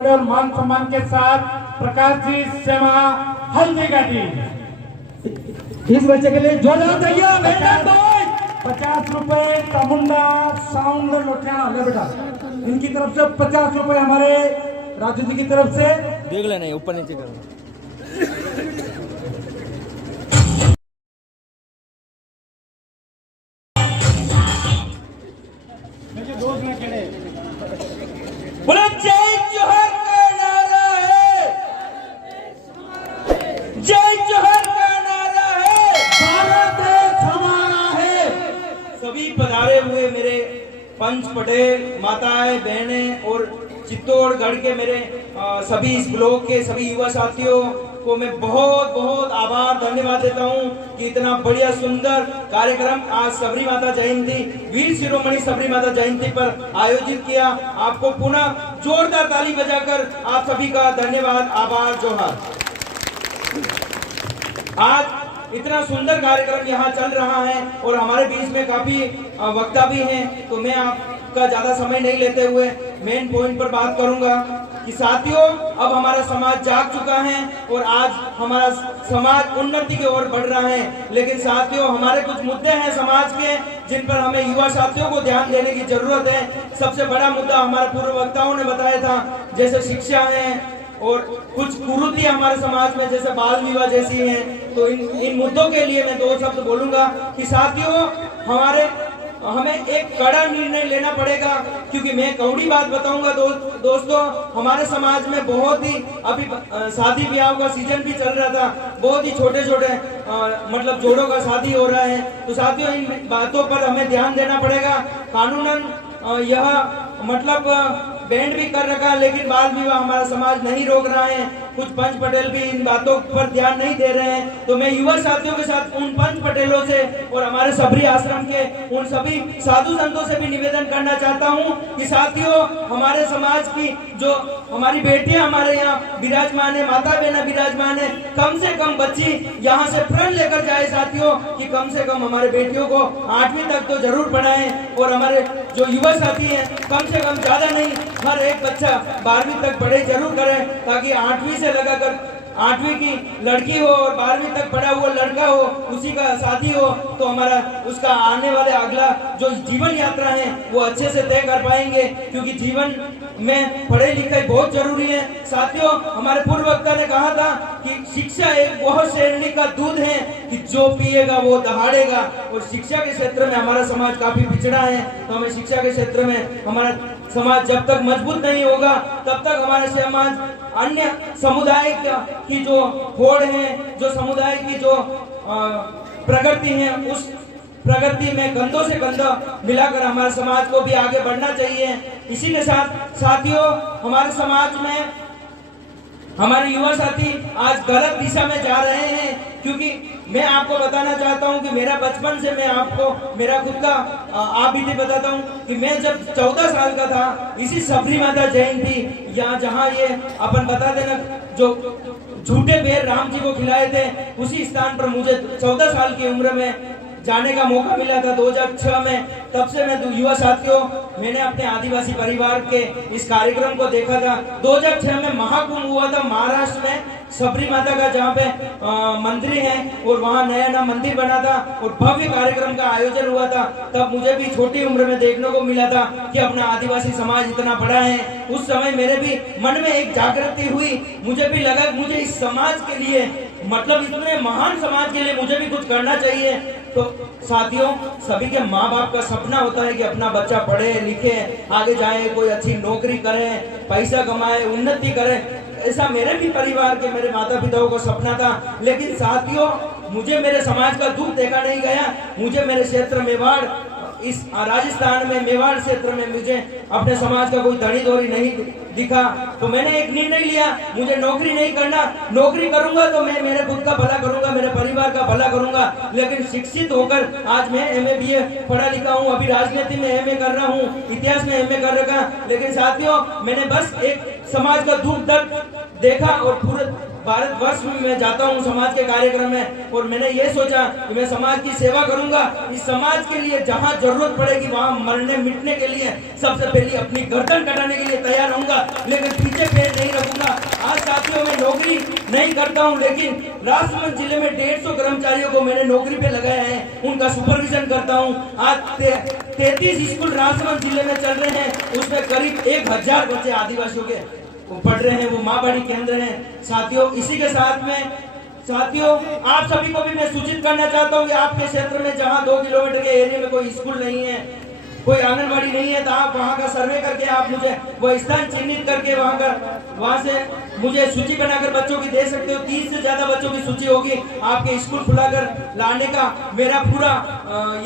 मान सम्मान के साथ प्रकाश जी सेवा हल्दी घाटी इस बच्चे के लिए जोरदार तालियां। 50 रुपए तमुंडा साउंड लोटियाना ले बेटा, इनकी तरफ से 50 रुपए हमारे राजू जी की तरफ से। देख लेना ऊपर नीचे करो। बोलो जय जोहर का नारा है, जय जोहर का नारा है, भारत देश हमारा है। सभी पधारे हुए मेरे पंच पटेल माताएं बहनें और चित्तौड़गढ़ के मेरे सभी इस ब्लॉक के सभी युवा साथियों को मैं बहुत बहुत आभार धन्यवाद देता हूं कि इतना बढ़िया सुंदर कार्यक्रम आज सबरी माता जयंती वीर शिरोमणि सबरी माता जयंती पर आयोजित किया। आपको पुनः जोरदार ताली बजाकर आप सभी का धन्यवाद आभार जोहार। आज इतना सुंदर कार्यक्रम यहाँ चल रहा है और हमारे बीच में काफी वक्ता भी हैं, तो मैं आपका ज्यादा समय नहीं लेते हुए मेन पॉइंट पर बात करूंगा कि साथियों अब हमारा समाज जाग चुका है और आज हमारा समाज उन्नति की ओर बढ़ रहा है। लेकिन साथियों हमारे कुछ मुद्दे हैं समाज के जिन पर हमें युवा साथियों को ध्यान देने की जरूरत है। सबसे बड़ा मुद्दा हमारे पूर्व वक्ताओं ने बताया था, जैसे शिक्षा है और कुछ कुरीति हमारे समाज में जैसे बाल विवाह जैसी हैं। तो इन मुद्दों के लिए मैं दो शब्द बोलूंगा कि साथियों हमें एक कड़ा निर्णय लेना पड़ेगा, क्योंकि मैं कौड़ी बात बताऊंगा दोस्तों हमारे समाज में बहुत ही अभी शादी ब्याह का सीजन भी चल रहा था, बहुत ही छोटे छोटे मतलब जोड़ों का शादी हो रहा है। तो साथियों इन बातों पर हमें ध्यान देना पड़ेगा। कानूनन यह मतलब बैंड भी कर रखा है, लेकिन बाल विवाह हमारा समाज नहीं रोक रहा है। कुछ पंच पटेल भी इन बातों पर ध्यान नहीं दे रहे हैं। तो मैं युवा साथियों के साथ उन पंच पटेलों से और हमारे सबरी आश्रम के उन सभी साधु संतों से भी निवेदन करना चाहता हूं कि साथियों हमारे समाज की जो हमारी बेटियां हमारे यहाँ विराजमान है, माता बहना विराजमान है, कम से कम बच्ची यहाँ से प्रण लेकर जाए साथियों कि कम से कम हमारे बेटियों को 8वीं तक तो जरूर पढ़ाएं और हमारे जो युवा साथी हैं कम से कम ज्यादा नहीं हर एक बच्चा 12वीं तक पढ़ाई जरूर करें, ताकि 8वीं से लगाकर 8वीं की लड़की हो और 12वीं तक पढ़ा हुआ लड़का हो, उसी का साथी हो, तो हमारा उसका आने वाले अगला जो जीवन यात्रा है वो अच्छे से तय कर पाएंगे। क्योंकि जीवन में पढ़ाई लिखाई बहुत जरूरी है। साथियों हमारे पूर्व वक्ता ने कहा था कि शिक्षा एक बहुत श्रेणी का दूध है कि जो पिएगा वो दहाड़ेगा, और शिक्षा के क्षेत्र में हमारा समाज काफी पिछड़ा है। तो हमें शिक्षा के क्षेत्र में हमारा समाज जब तक मजबूत नहीं होगा तब तक हमारे समाज अन्य समुदाय की जो होड़ है, जो समुदाय की जो प्रगति है, उस प्रगति में कंधों से कंधा मिलाकर हमारे समाज को भी आगे बढ़ना चाहिए। इसी के साथ साथियों हमारे समाज में हमारे युवा साथी आज गलत दिशा में जा रहे हैं, क्योंकि मैं आपको बताना चाहता हूं कि मेरा बचपन से मैं आपको मेरा खुद का आप भी बताता हूं कि मैं जब 14 साल का था इसी सबरी माता जयंती यहाँ जहाँ ये अपन बता देना जो झूठे बेर राम जी को खिलाए थे, उसी स्थान पर मुझे 14 साल की उम्र में जाने का मौका मिला था 2006 में। तब से मैं युवा साथियों मैंने अपने आदिवासी परिवार के इस कार्यक्रम को देखा था। 2006 में महाकुंभ हुआ था महाराष्ट्र में सबरी माता का, जहाँ पे मंदिर है और वहाँ नया नया मंदिर बना था और भव्य कार्यक्रम का आयोजन हुआ था। तब मुझे भी छोटी उम्र में देखने को मिला था कि अपना आदिवासी समाज इतना बड़ा है। उस समय मेरे भी मन में एक जागृति हुई, मुझे भी लगा मुझे इस समाज के लिए मतलब इतने महान समाज के लिए मुझे भी कुछ करना चाहिए। तो साथियों सभी के माँ बाप का सपना होता है कि अपना बच्चा पढ़े लिखे आगे जाए, कोई अच्छी नौकरी करे, पैसा कमाए, उन्नति करे। ऐसा मेरे भी परिवार के मेरे माता पिताओं का सपना था। लेकिन साथियों मुझे मेरे समाज का दुख देखा नहीं गया। मुझे मेरे क्षेत्र मेवाड़ इस राजस्थान में मेवाड़ क्षेत्र में मुझे अपने समाज का कोई धनी धोरी नहीं दिखा। तो मैंने एक निर्णय लिया, मुझे नौकरी नहीं करना, नौकरी करूंगा तो मैं मेरे खुद का भला करूंगा, मेरे परिवार का भला करूंगा। लेकिन शिक्षित होकर आज मैं MA BA पढ़ा लिखा हूं, अभी राजनीति में MA कर रहा हूं, इतिहास में MA कर रखा। लेकिन साथियों मैंने बस एक समाज का दुख दर्द देखा और पूरे भारतवर्ष में मैं जाता हूँ समाज के कार्यक्रम में, और मैंने ये सोचा कि मैं समाज की सेवा करूंगा। इस समाज के लिए जहाँ जरूरत पड़ेगी वहाँ मरने मिटने के लिए सबसे पहले अपनी गर्दन कटाने के लिए तैयार रहूंगा, लेकिन पीछे पैर नहीं रखूंगा। आज साथियों मैं नौकरी नहीं करता हूं, लेकिन राजसमंद जिले में 150 कर्मचारियों को मैंने नौकरी पे लगाया है, उनका सुपरविजन करता हूं। आज 33 स्कूल राजसमंद जिले में चल रहे हैं, उसमें करीब 1000 बच्चे आदिवासियों के पढ़ रहे हैं, वो माँ बड़ी केंद्र हैं। साथियों इसी के साथ में साथियों आप सभी को भी मैं सूचित करना चाहता हूँ कि आपके क्षेत्र में जहाँ 2 किलोमीटर के एरिया में कोई स्कूल नहीं है, कोई आंगनबाड़ी नहीं है, तो आप वहाँ का सर्वे करके आप मुझे वो स्थान चिन्हित करके वहाँ से मुझे सूची बनाकर बच्चों की दे सकते हो। 30 से ज्यादा बच्चों की सूची होगी, आपके स्कूल खुलाकर लाने का मेरा पूरा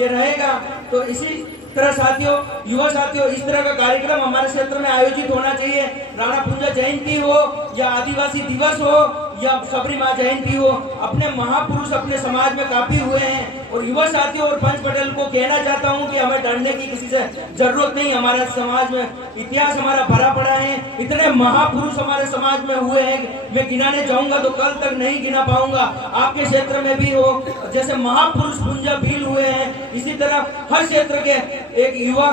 ये रहेगा। तो इसी तरह साथियों, युवा साथियों, इस तरह का कार्यक्रम हमारे क्षेत्र में आयोजित होना चाहिए। राणा पूजा जयंती हो या आदिवासी दिवस हो या सबरी माँ जयंती हो, अपने महापुरुष अपने समाज में काफी हुए हैं। और युवा साथियों और पंच पटेल को कहना चाहता हूं कि हमें डरने की किसी से जरूरत नहीं। हमारे समाज में इतिहास हमारा भरा पड़ा है, इतने महापुरुष हमारे समाज में हुए हैं, मैं गिनाने जाऊंगा तो कल तक नहीं गिना पाऊंगा। आपके क्षेत्र में भी हो, जैसे महापुरुष पुंजा भील हुए हैं, इसी तरह हर क्षेत्र के एक युवा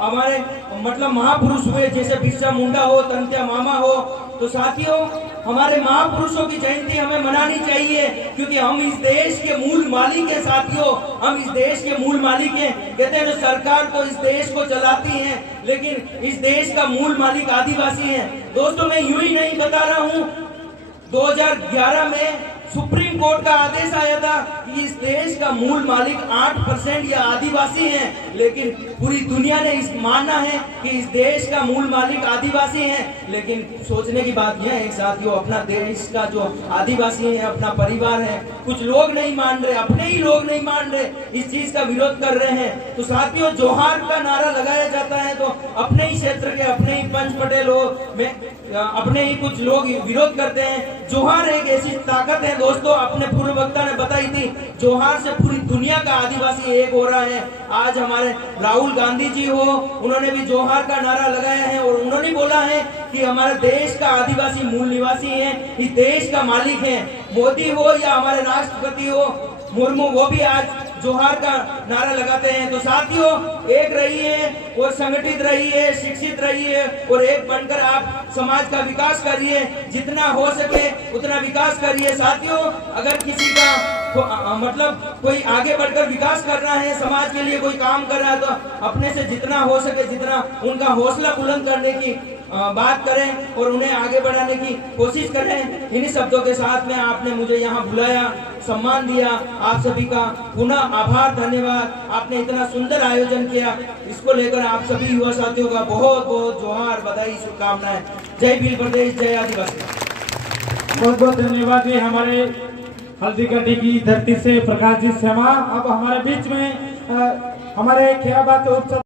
हमारे मतलब महापुरुष हुए, जैसे बिरसा मुंडा हो, तंत्या मामा हो। तो साथियों हमारे महापुरुषों की जयंती हमें मनानी चाहिए, क्योंकि हम इस देश के मूल मालिक हैं। साथियों हम इस देश के मूल मालिक हैं। कहते हैं सरकार तो इस देश को चलाती है, लेकिन इस देश का मूल मालिक आदिवासी है। दोस्तों मैं यूं ही नहीं बता रहा हूँ, 2011 में सुप्रीम कोर्ट का आदेश आया था कि इस देश का मूल मालिक 8% या आदिवासी हैं, लेकिन पूरी दुनिया ने इस माना है कि इस देश का मूल मालिक आदिवासी हैं। लेकिन सोचने की बात यह है साथियों, अपना देश का जो आदिवासी है, अपना परिवार है, कुछ लोग नहीं मान रहे, अपने ही लोग नहीं मान रहे, इस चीज का विरोध कर रहे हैं। तो साथियों जोहार का नारा लगाया जाता है, तो अपने ही क्षेत्र के अपने ही पंच पटेल हो, मैं अपने ही कुछ लोग विरोध करते हैं। जोहार एक ऐसी ताकत है दोस्तों, अपने पूर्व वक्ता ने बताई थी, जोहार से पूरी दुनिया का आदिवासी एक हो रहा है। आज हमारे राहुल गांधी जी हो, उन्होंने भी जोहार का नारा लगाया है और उन्होंने बोला है कि हमारे देश का आदिवासी मूल निवासी है, इस देश का मालिक है। मोदी हो या हमारे राष्ट्रपति हो मुर्मू, वो भी आज जोहार का नारा लगाते हैं। तो साथियों एक रहिए और संगठित रहिए, शिक्षित रहिए और एक बनकर आप समाज का विकास करिए, जितना हो सके उतना विकास करिए। साथियों अगर किसी का मतलब कोई आगे बढ़कर विकास कर रहा है, समाज के लिए कोई काम कर रहा है, तो अपने से जितना हो सके, जितना उनका हौसला बुलंद करने की बात करें और उन्हें आगे बढ़ाने की कोशिश करें। इन्हीं शब्दों के साथ में आपने मुझे यहाँ बुलाया, सम्मान दिया, आप सभी का पुनः आभार, धन्यवाद। आपने इतना सुंदर आयोजन किया, इसको लेकर आप सभी युवा साथियों का बहुत बहुत जोहार, बधाई, शुभकामनाएं। जय भील प्रदेश, जय आदिवासी। बहुत बहुत धन्यवाद। ये हमारे हल्दीघाटी की धरती से प्रकाश जी शर्मा अब हमारे बीच में हमारे खेराबाद उत्सव